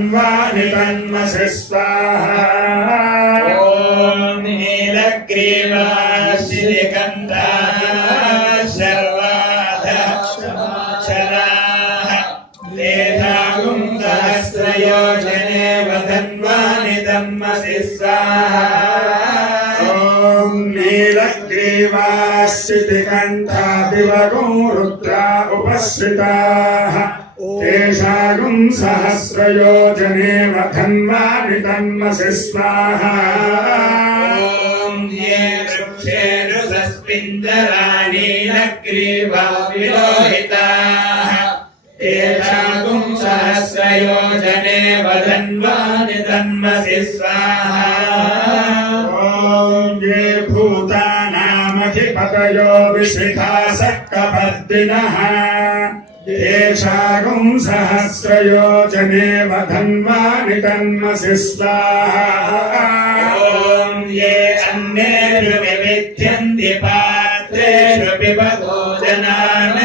वाणि तन्मसि स्वाहा। ॐ नीलग्रीवा श्रीकण्ठाः सर्वाधक्षमाचलाः तेषां सहस्रयोजने वदन्वानि तन्मसि स्वाहा। ॐ नीलग्रीवाः श्रीकण्ठादिवगो रुद्रा उपश्रिताः तेषां सहस्रयोजने वधन्वानि तन्मसि स्वाहा। ॐ ये वृक्षेणुसस्मिञ्जराणि नीलग्रीवा विलोहिताः तेषां सहस्रयोजने वधन्वानि तन्मसि स्वाहा। ॐ ये भूतानामधिपतयो विश्रितासः कपर्दिनः तेषां सहस्रयोजने वधन्वानि तन्मसि स्वाहा। ॐ ये अन्येषु विविध्यन्ति पात्रेषु पिबतो जनान्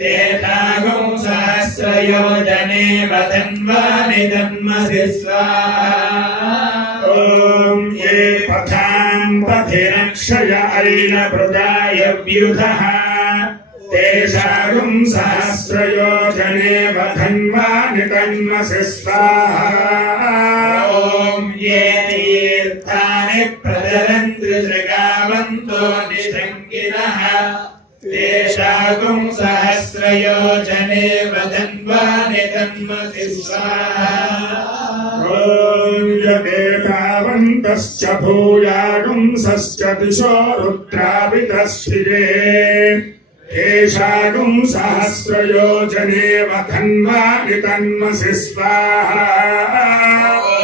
तेषां सहस्रयोजने वधन्वानि तन्मसि स्वाहा। ॐ ये पथां पथिरक्षय ऐनभृताय व्युधः तेषां सहस्रयोजने वधन्वानि तन्मसि स्वाहा। ॐ ये तीर्थानि प्रचरन्ति शृगावन्तो निषङ्गिनः तेषां सहस्रयोजने वधन्वानि तन्मसि स्वाहा। ॐ यदेतावन्तश्च भूयागुंसश्च दिशो रुद्राभितश्चिरे तेषां सहस्रयोजने वधन्वानि तन्मसि स्वाहा। ॐ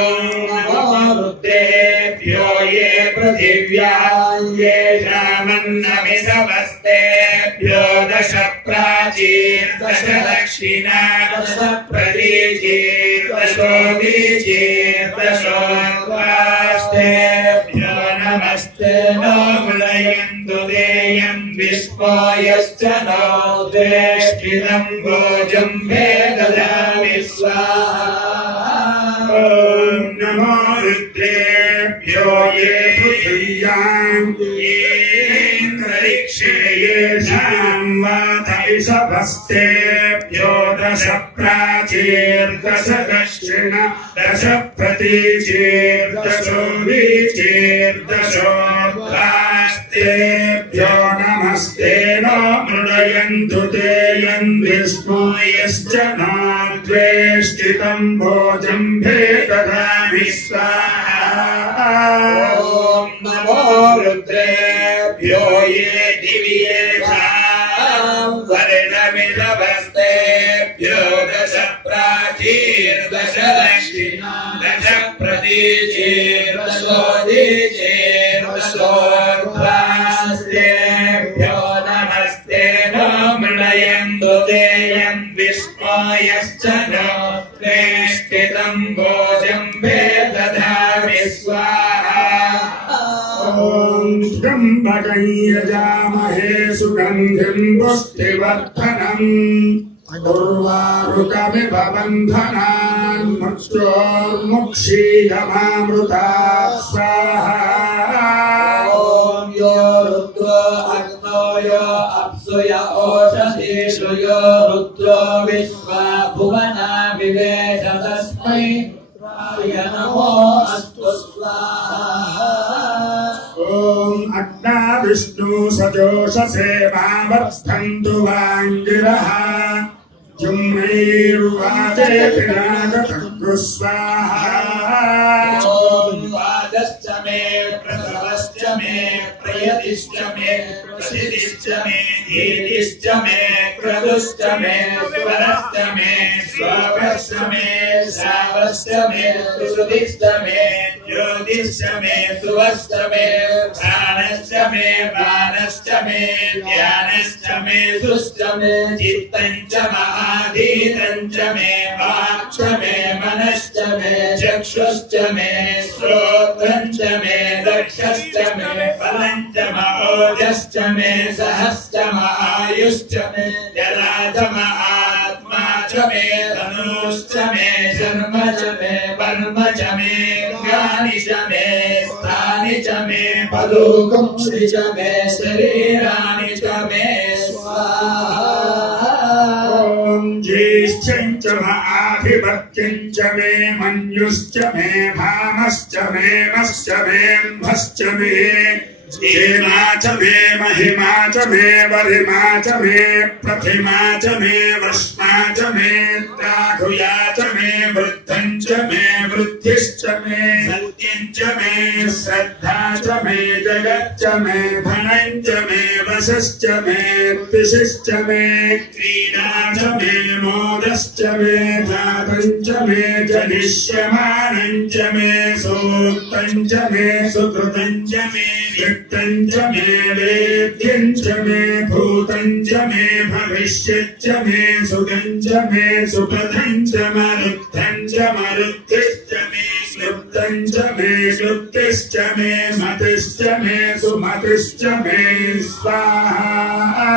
रुद्रेभ्यो ये पृथिव्यां येषामन्नमिदवस्तेभ्यो दश प्राचीर्दश दक्षिणा दश प्रतीचीर्दशोदीचीर्दशोद्वास्तेभ्यो नमस्ते नो मुदयन्तु देयं विस्मयश्च नो द्वेष्टितं भोजं भेददामि स्वाहा। ॐ नमो रुद्रेभ्यो ये पृथिव्यां येऽन्तरिक्षे येषां वातैषभस्तेभ्यो दश प्राचीर्दश दक्षिण दश प्रतीचीर्दशोदीचीर्दशोद्वास्तेभ्यो नमस्ते नो मृडयन्तु तेयं विस्मयश्च नो द्वेष्टितं भोजं भेददामि स्वाहा। ॐ नमो रुद्रेभ्यो ये दिव्येषां वर्णमिदवस्तेभ्यो दश प्राचीर्दश दक्षिणा दश प्रतीचीर्दशोदीचीर्दशोद्वास्तेभ्यो नमस्ते नो मृडयन्तु तेयं विस्मयश्च नो द्वेष्टितं भोजं भेददामि स्वाहा। ॐ त्र्यम्बकं यजामहे सुगन्धिं पुष्टिवर्धनम् उर्वारुकमिव बन्धनान् मृत्योर्मुक्षीयमामृतात् स्वाहा। ॐ यो रुद्रो अग्नो यो अप्सु य ओषधीषु यो रुद्रो विश्वा भुवना विवेश तस्मै रुद्राय नमो अस्तु स्वाहा। ॐ अग्ना विष्णु सजोषसे मावर्धन्तु वाङ्गिरः जुम्नैर्वाजेऽभिनादतग्रु स्वाहा। ॐ वाजश्च मे प्रसवश्च मे प्रयतिश्च मे प्रसिद्धिश्च मे धीतिश्च मे क्रतुश्च मे स्वरश्च मे स्वरश्च मे श्रावश्च मे सुश्रुतिश्च मे ज्योतिश्च मे सुवश्च मे प्राणश्च मे बाणश्च मे ध्यानश्च मे सुश्च मे चित्तञ्च महाधीतञ्च मे वाक्च मे मनश्च मे चक्षुश्च मे श्रोत्रञ्च मे दक्षश्च मे फलञ्च ओजश्च मे सहश्च आयुश्च मे जला च आत्मा च मे तनुश्च मे शर्म च मे वर्म च मे ज्ञानि च मे स्थानि च मे पदोकुंसि च मे शरीराणि च मे स्वाहा ॐ ज्येष्ठं च महाधिपत्यं च मे मन्युश्च मे भामश्च मे मश्च मे म्भश्च मे क्षेमा च मे महिमा च मे वरिमा च मे प्रतिमा च मे वष्मा च मे दाघुया च मे वृद्धं च मे वृद्धिश्च मे सत्यं च मे श्रद्धा च मे जगच्च मे धनं च मे वशश्च मे दिशिश्च मे क्रीडा च मे मोदश्च मे जातं च मे जनिष्यमानं च मे सूक्तं च मे सुकृतं च मे वित्तं च मे वेद्यं च मे भूतं च मे भविष्यच्च मे सुगं च मे सुपदं च मरुद्धं च मरुद्धिश्च मे स्लुप्तं च मे स्लुप्तिश्च मे मतिश्च मे सुमतिश्च मे स्वाहा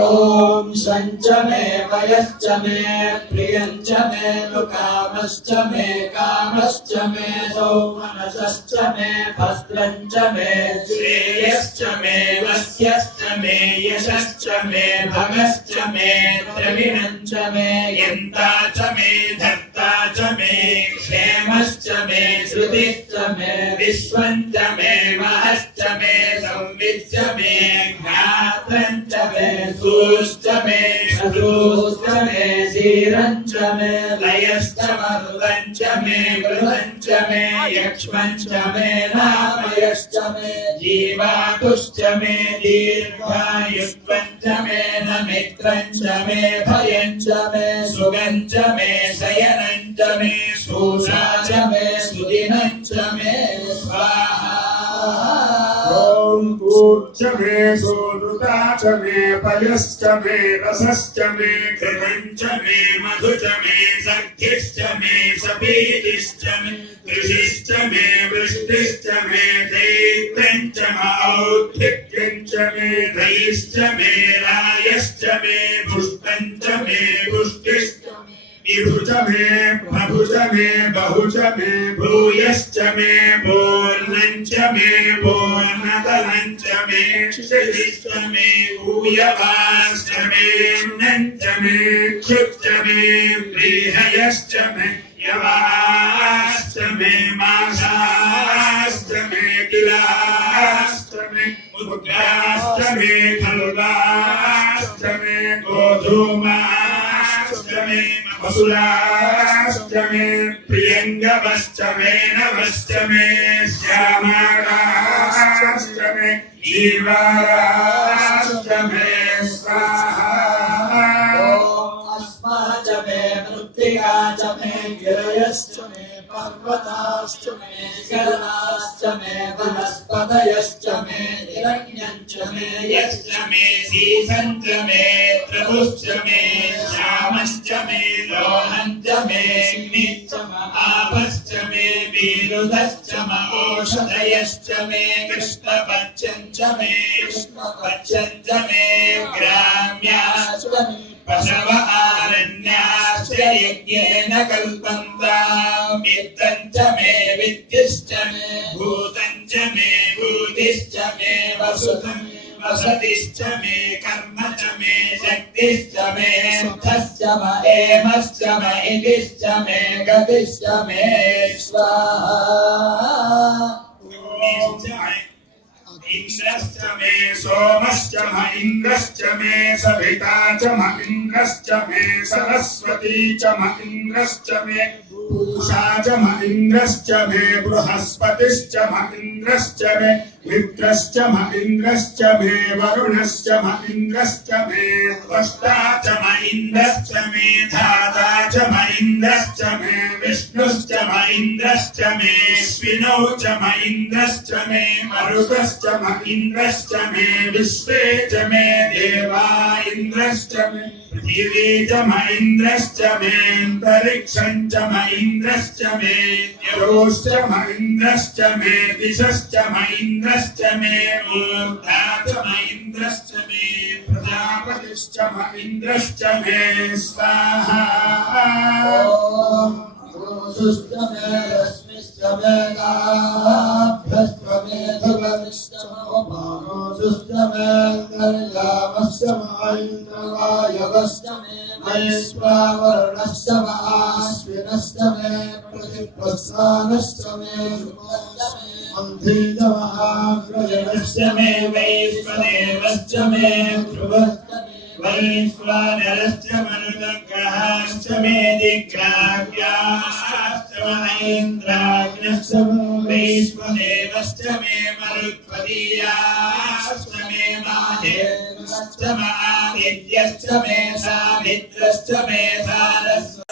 ॐ सञ्च मे वयश्च मे प्रियञ्च मे कामश्च मे कामश्च मे सौमनसश्च मे भस्त्रञ्च मे श्रेयश्च मे वस्यश्च मे यशश्च मे भगश्च मे द्रविणञ्च मे यन्ता च मे धर्ता च मे क्षेमश्च मे श्रुतिश्च मे विश्वञ्च मे महश्च मे संविच्च मे ज्ञात्रञ्च मे सूश्च मे शत्रुश्च मे धीरञ्च मे लयश्च मरुदञ्च मे मृदञ्च मे यक्ष्मञ्च मे नामयश्च मे जीवातुश्च मे दीर्घायुष्वञ्च मे नमित्रञ्च मे भयञ्च मे सुगञ्च मे शयनञ्च मे शोषा च मे सुदिनञ्च मे स्वाहा ॐ पूज्य मे सोदृता च मे पयश्च मे रसश्च मे घृतं च मे मधु च मे सख्यश्च मे सपीतिश्च मे कृषिश्च मे वृष्टिश्च मे दैत्यं च औद्भिक्यं च मे धैश्च मे रायश्च मे पुष्टं च मे पुष्टिश्च मे विभुज मे प्रभुज मे बहुज मे भूयश्च मे पूर्णञ्च मे पूर्णतरञ्च मे क्षितिश्च मे भूयवाश्च मे नञ्च मे क्षुच्च मे प्रीहयश्च मे यवाश्च मे माषाश्च मे किलाश्च मे मुद्राश्च मे खल्वाश्च मे गोधूमाश्च मे वसुलाश्च मे प्रियङ्गवश्च मे नवश्च मे श्यामाराश्च मे जीवाराश्च मे स्वाहा अस्मा च मे मृत्तिका च मे गिरयश्च मे पर्वताश्च मे जलाश्च मे वनस्पतयश्च मे हिरण्यञ्च मे यश्च मे शीतञ्च मे प्रभुश्च मे श्यामश्च मे लोहञ्च मे अग्निश्च महाभश्च मे विरुधश्च औषधयश्च मे कृष्णपक्षञ्च मे कृष्णपक्षञ्च मे ग्राम्याश्च मे पशव आरण्याश्च यज्ञेन कल्पन्ताम् वित्तञ्च मे विद्युश्च मे भूतञ्च मे भूतिश्च मे वसुधं वसतिश्च मे कर्म च मे शक्तिश्च मे सुखश्च मे हेमश्च मे इतिश्च मे गतिश्च मे स्वाहा इन्द्रश्च मे सोमश्च म इन्द्रश्च मे सविता च म इन्द्रश्च मे सरस्वती च म इन्द्रश्च मे पूषा च म इन्द्रश्च मे बृहस्पतिश्च म इन्द्रश्च मे मित्रश्च म इन्द्रश्च मे वरुणश्च म इन्द्रश्च मे त्वष्टा च म इन्द्रश्च मे धाता च म इन्द्रश्च मे विष्णुश्च म इन्द्रश्च मे अश्विनौ च म इन्द्रश्च मे मरुतश्च म इन्द्रश्च मे विश्वे च मे देवा इन्द्रश्च मे पृथिवी च म इन्द्रश्च मे अन्तरिक्षं च म इन्द्रश्च मे द्यौश्च म इन्द्रश्च मे दिशश्च म इन्द्रश्च मे मूर्धा च म इन्द्रश्च मे प्रजापतिश्च म इन्द्रश्च मे स्वाहा वसुश्च मे रश्मिश्च मे गाभ्यश्च मे धवनिश्च मोभागोश्च मे गर्यामश्च महेन्द्रवायवश्च मे वैश्वावरणश्च महाश्विनश्च मे प्रतिप्रस्थानश्च मे अन्धीच महाग्रजनश्च मे वैश्वदेवश्च मे ध्रुवश्च वैश्वानरश्च मरुदग्रहाश्च मे दिक्राव्याश्च महेन्द्राग्नश्च वैश्वदेवश्च मे मरुत्पदीयाश्च मे माहेन्द्रश्च मादित्यश्च मे सावित्रश्च मे सारस्वती